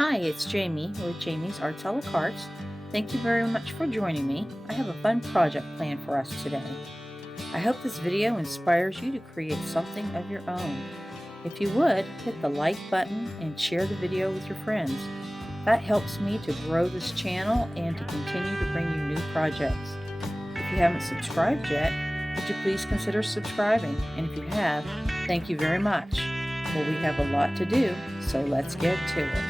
Hi, it's Jamie with Jamie's Arts a la Cartes. Thank you very much for joining me. I have a fun project planned for us today. I hope this video inspires you to create something of your own. If you would, hit the like button and share the video with your friends. That helps me to grow this channel and to continue to bring you new projects. If you haven't subscribed yet, would you please consider subscribing? And if you have, thank you very much. Well, we have a lot to do, so let's get to it.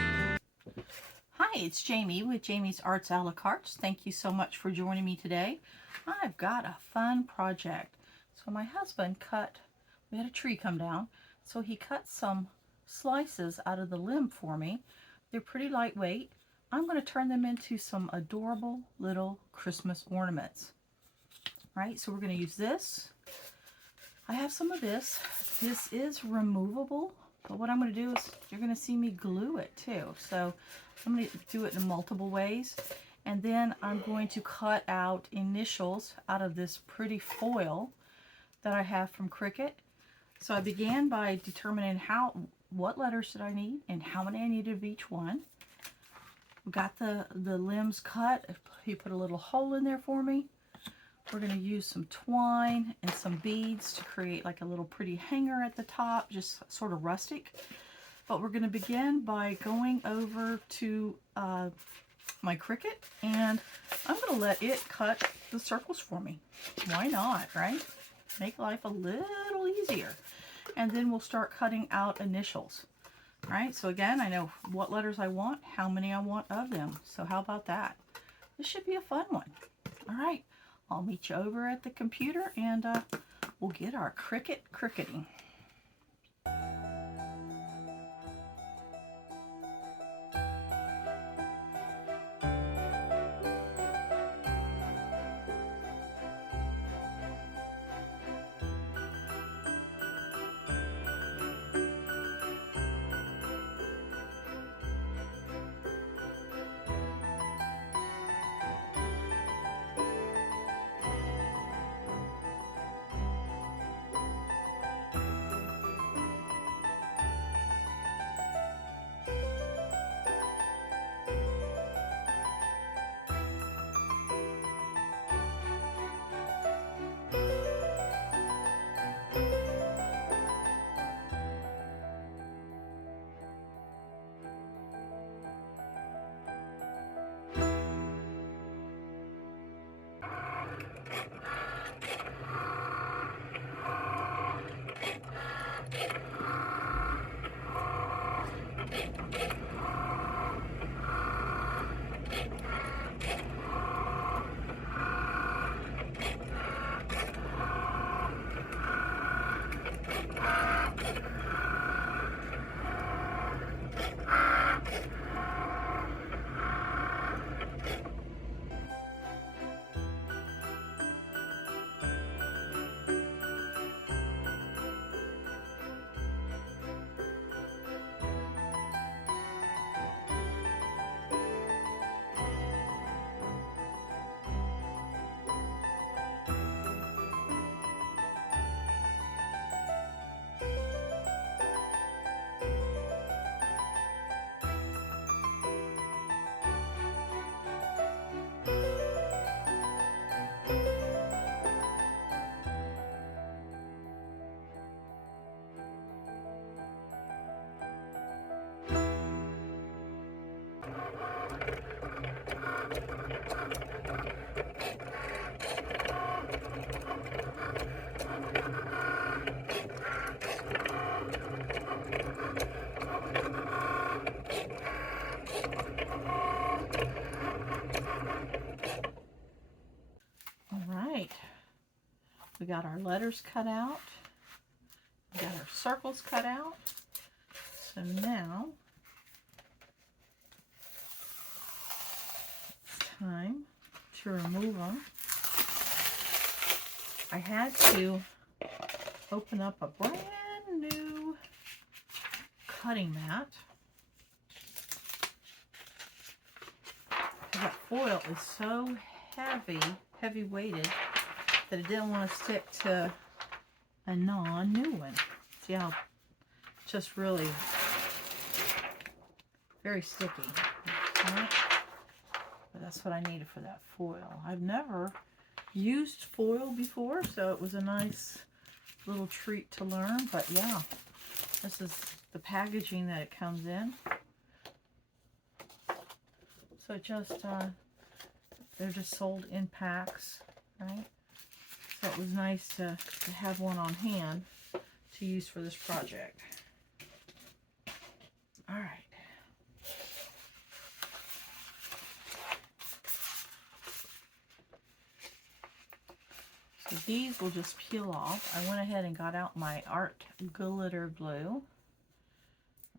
Hi, it's Jamie with Jamie's Arts a la Cartes. Thank you so much for joining me today. I've got a fun project. So my husband we had a tree come down, so he cut some slices out of the limb for me. They're pretty lightweight. I'm going to turn them into some adorable little Christmas ornaments. Right, so we're going to use this. I have some of this. This is removable, but what I'm going to do is you're going to see me glue it too. So I'm going to do it in multiple ways, and then I'm going to cut out initials out of this pretty foil that I have from Cricut. So I began by determining what letters did I need and how many I needed of each one. We got the limbs cut. He put a little hole in there for me. We're going to use some twine and some beads to create like a little pretty hanger at the top, just sort of rustic. But we're going to begin by going over to my Cricut, and I'm going to let it cut the circles for me. Why not, right? Make life a little easier. And then we'll start cutting out initials. All right, so again, I know what letters I want, how many I want of them. So how about that? This should be a fun one. All right. I'll meet you over at the computer, and we'll get our Cricut cricketing. We got our letters cut out. We got our circles cut out. So now it's time to remove them. I had to open up a brand new cutting mat. That foil is so heavy weighted, that it didn't want to stick to a non-new one. See how just really very sticky. Right? But that's what I needed for that foil. I've never used foil before, so it was a nice little treat to learn. But yeah, this is the packaging that it comes in. So just they're just sold in packs, right? So it was nice to have one on hand to use for this project. All right. So these will just peel off. I went ahead and got out my art glitter glue.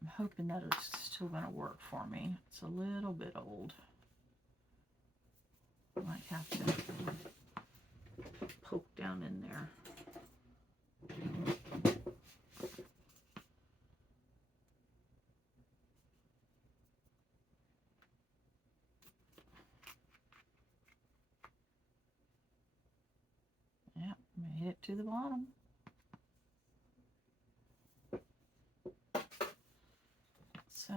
I'm hoping that it's still going to work for me. It's a little bit old. I might have to poke down in there. Yep, made it to the bottom. So,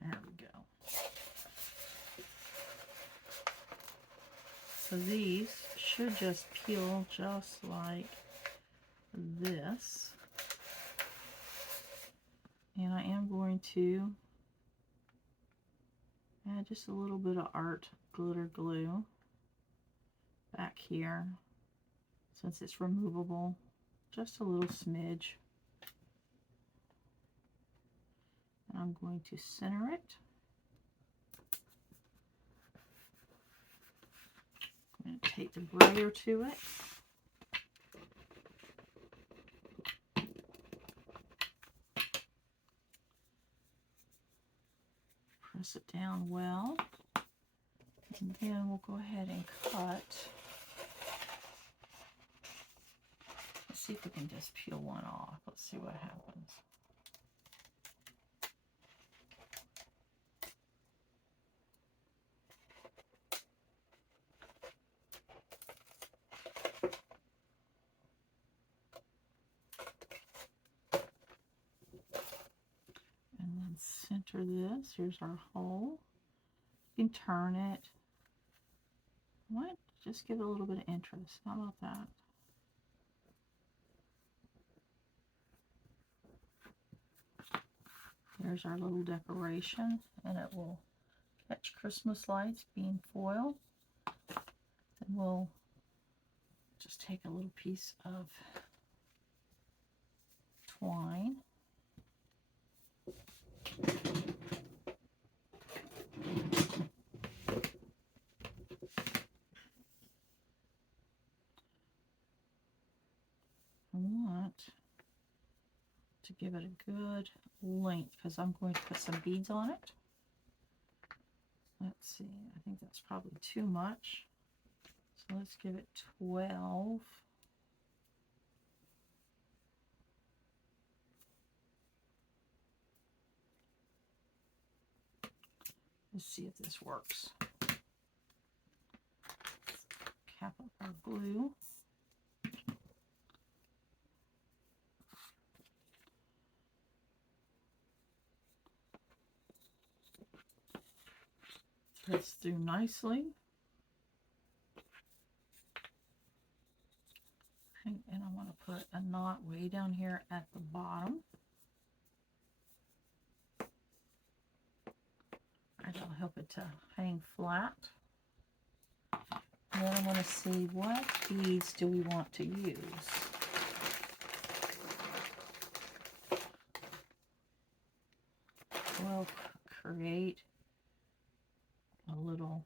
there we go. So these should just peel just like this. And I am going to add just a little bit of art glitter glue back here, since it's removable, just a little smidge. And I'm going to center it. I'm going to take the brayer to it. Press it down well. And then we'll go ahead and cut. Let's see if we can just peel one off. Let's see what happens. And then center this. Here's our hole. You can turn it. What? Just give it a little bit of interest. How about that? There's our little decoration, and it will catch Christmas lights being foil. Then we'll just take a little piece of twine. I want to give it a good length because I'm going to put some beads on it. Let's see, I think that's probably too much. So let's give it 12. Let's see if this works. Cap up our glue. Threads through nicely. Okay, and I want to put a knot way down here at the bottom. That'll help it to hang flat. And then I want to see what beads do we want to use. We'll create a little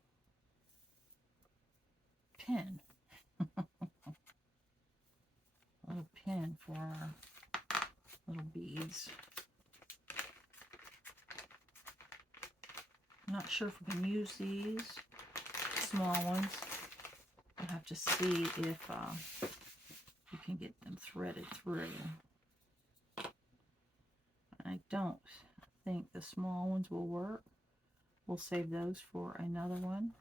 pin. A little pin for our little beads. I'm not sure if we can use these small ones. I'll have to see if you can get them threaded through. I don't think the small ones will work. We'll save those for another one.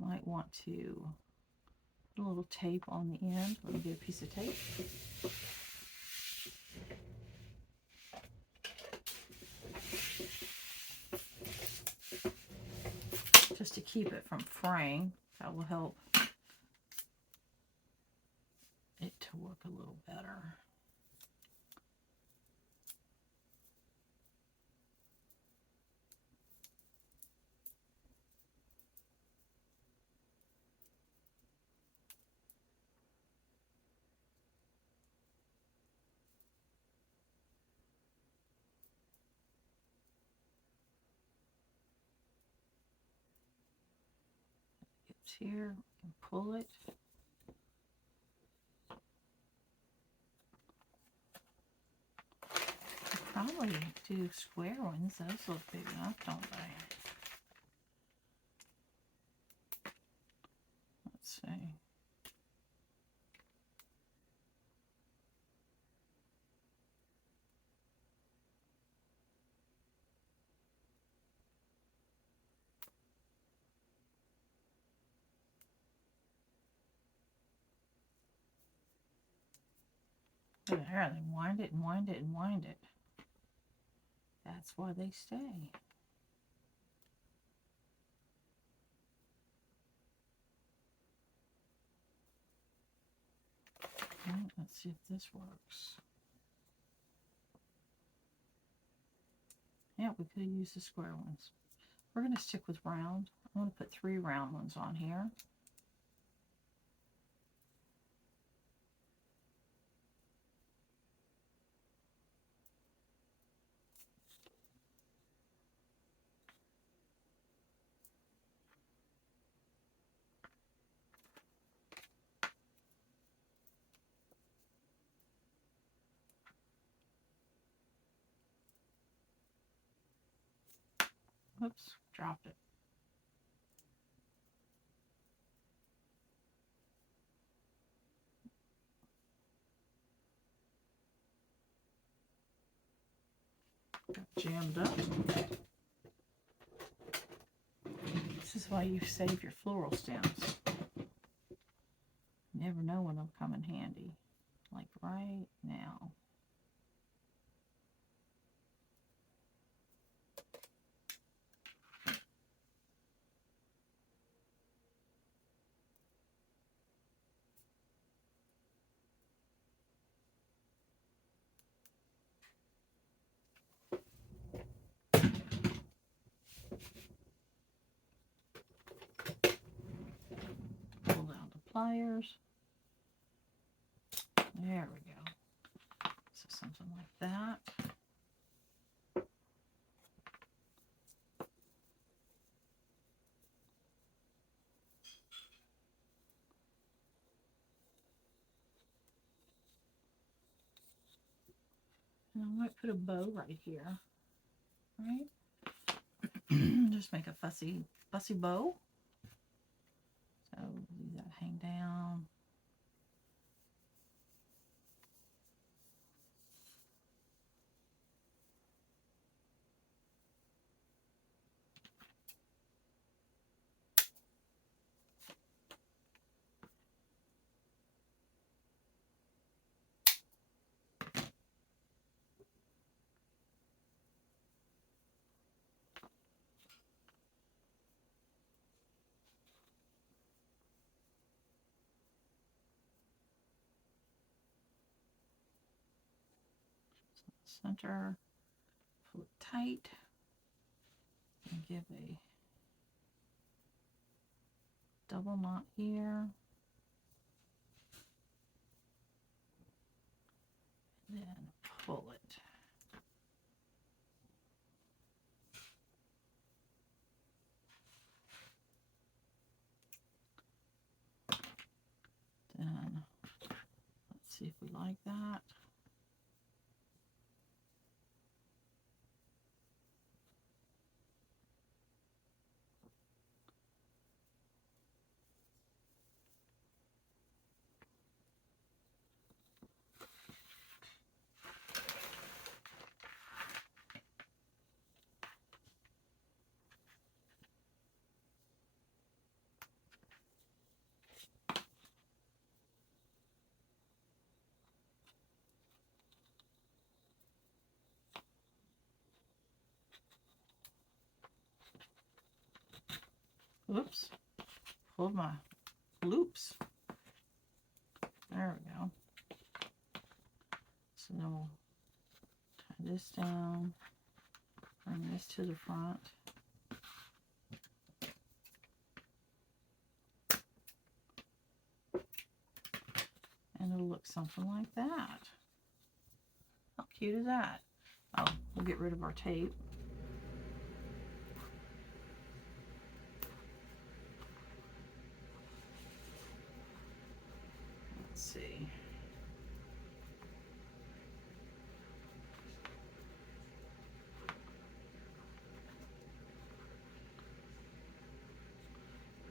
Might want to put a little tape on the end. Let me get a piece of tape. keep it from fraying. That will help it to work a little better. It's here, and pull it. Probably do square ones. Those look big enough, don't they? Let's see. There, they wind it and wind it and wind it. That's why they stay. Okay, let's see if this works. Yeah, we could have used the square ones. We're going to stick with round. I'm going to put 3 round ones on here. Oops, dropped it. Got jammed up. This is why you save your floral stems. You never know when they'll come in handy. Like right now. Pull down the pliers. There we go. So something like that. And I might put a bow right here. Right? Just make a fussy bow. So leave that hang down. Center, pull it tight, and give a double knot here, and then pull it. Then let's see if we like that. Whoops, pulled my loops. There we go. So then we'll tie this down, bring this to the front. And it'll look something like that. How cute is that? Oh, we'll get rid of our tape. Let's see.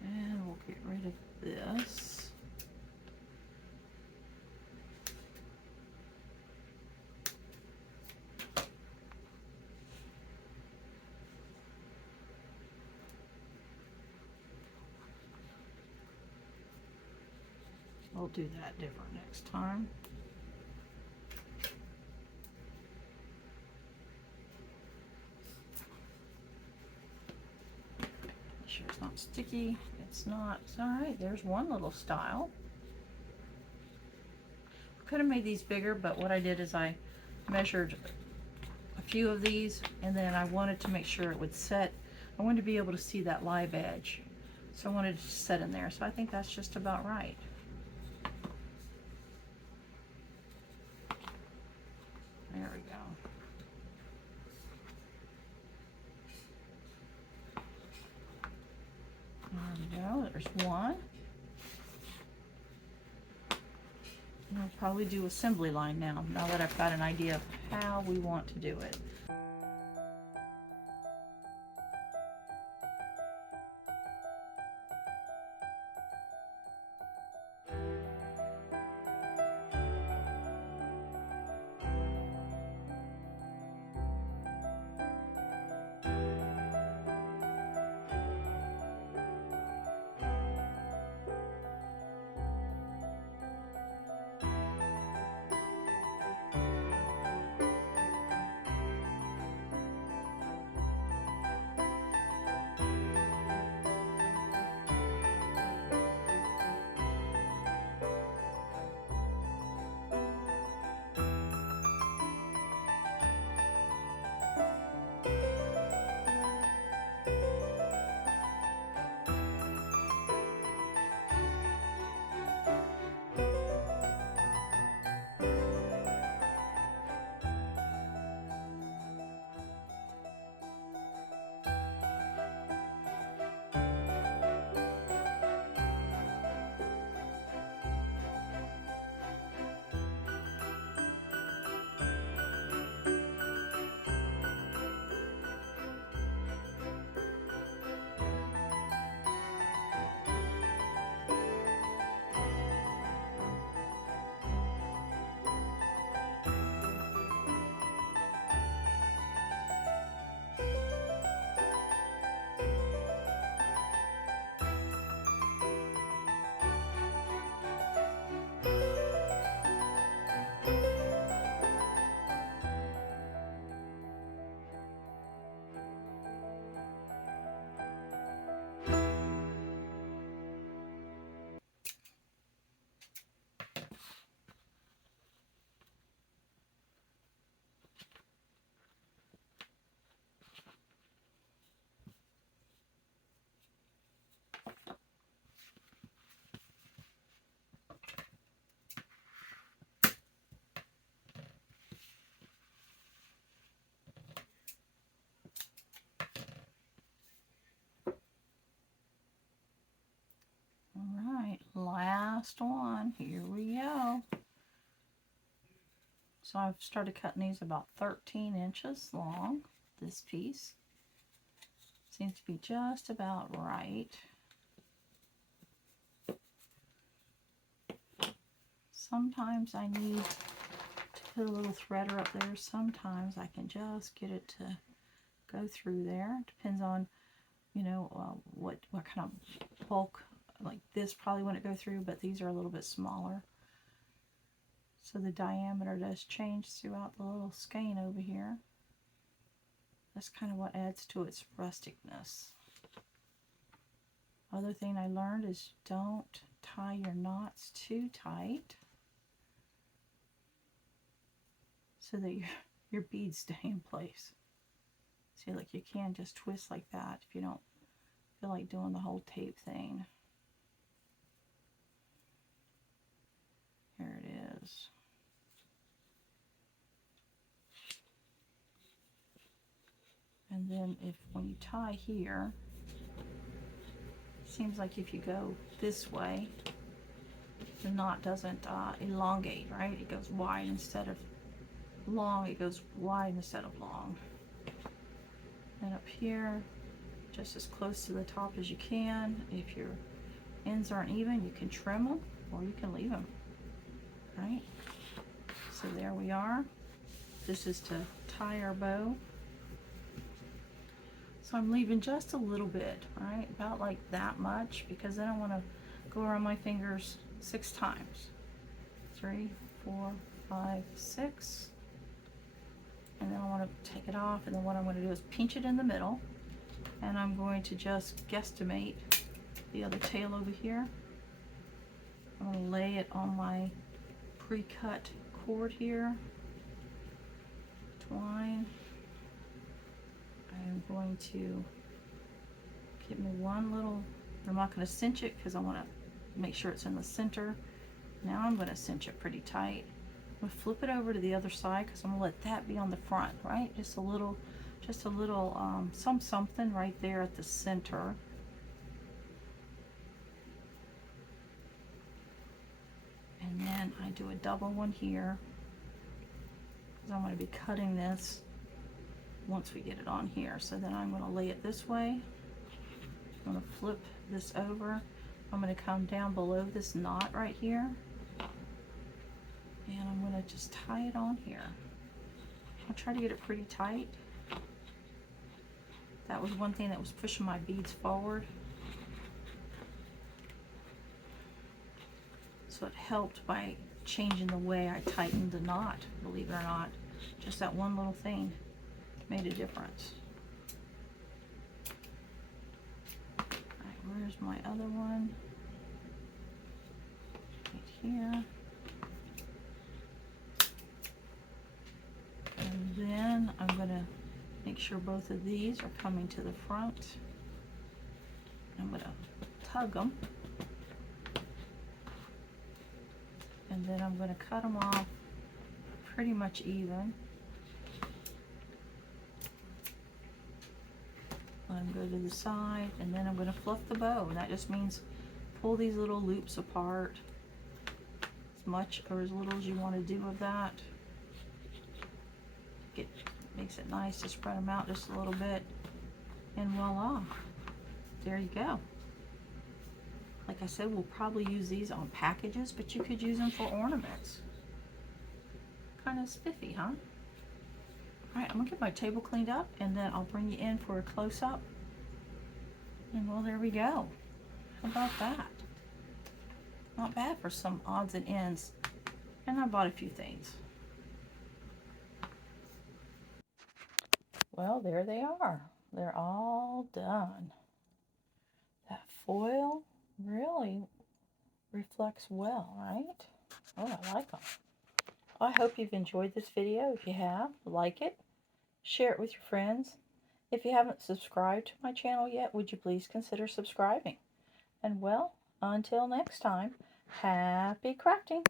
And we'll get rid of this. We'll do that different next time. Make sure it's not sticky. It's not. It's all right. There's one little style. Could have made these bigger, but what I did is I measured a few of these, and then I wanted to make sure it would set. I wanted to be able to see that live edge, so I wanted it to set in there. So I think that's just about right. There we go. There we go. There's one. And I'll probably do assembly line now that I've got an idea of how we want to do it. Last one, here we go. So I've started cutting these about 13 inches long. This piece seems to be just about right. Sometimes I need to put a little threader up there. Sometimes I can just get it to go through there. Depends on, you know, what kind of bulk. Like this probably wouldn't go through, but these are a little bit smaller. So the diameter does change throughout the little skein over here. That's kind of what adds to its rusticness. Other thing I learned is don't tie your knots too tight so that your beads stay in place. See, like you can just twist like that if you don't feel like doing the whole tape thing. Here it is. And then when you tie here, it seems like if you go this way, the knot doesn't elongate, right? It goes wide instead of long. It goes wide instead of long. And up here, just as close to the top as you can. If your ends aren't even, you can trim them or you can leave them, right? So there we are. This is to tie our bow. So I'm leaving just a little bit, right? About like that much, because then I want to go around my fingers 6 times. 3, 4, 5, 6. And then I want to take it off, and then what I'm going to do is pinch it in the middle, and I'm going to just guesstimate the other tail over here. I'm going to lay it on my pre-cut cord here, twine. I'm going to get me one little, I'm not going to cinch it because I want to make sure it's in the center. Now I'm going to cinch it pretty tight. I'm going to flip it over to the other side because I'm going to let that be on the front, right? Just a little something right there at the center. And then I do a double one here because I'm going to be cutting this once we get it on here. So then I'm going to lay it this way. I'm going to flip this over. I'm going to come down below this knot right here, and I'm going to just tie it on here. I'll try to get it pretty tight. That was one thing that was pushing my beads forward. So it helped by changing the way I tightened the knot, believe it or not. Just that one little thing made a difference. Alright, where's my other one? Right here. And then I'm going to make sure both of these are coming to the front. I'm going to tug them. And then I'm going to cut them off pretty much even. Let them go to the side, and then I'm going to fluff the bow. And that just means pull these little loops apart as much or as little as you want to do of that. Makes it nice to spread them out just a little bit, and voila, there you go. Like I said, we'll probably use these on packages, but you could use them for ornaments. Kind of spiffy, huh? Alright, I'm going to get my table cleaned up, and then I'll bring you in for a close-up. And well, there we go. How about that? Not bad for some odds and ends. And I bought a few things. Well, there they are. They're all done. That foil really reflects well, right? Oh, I like them. I hope you've enjoyed this video. If you have, like it, share it with your friends. If you haven't subscribed to my channel yet, would you please consider subscribing? And well, until next time, happy crafting!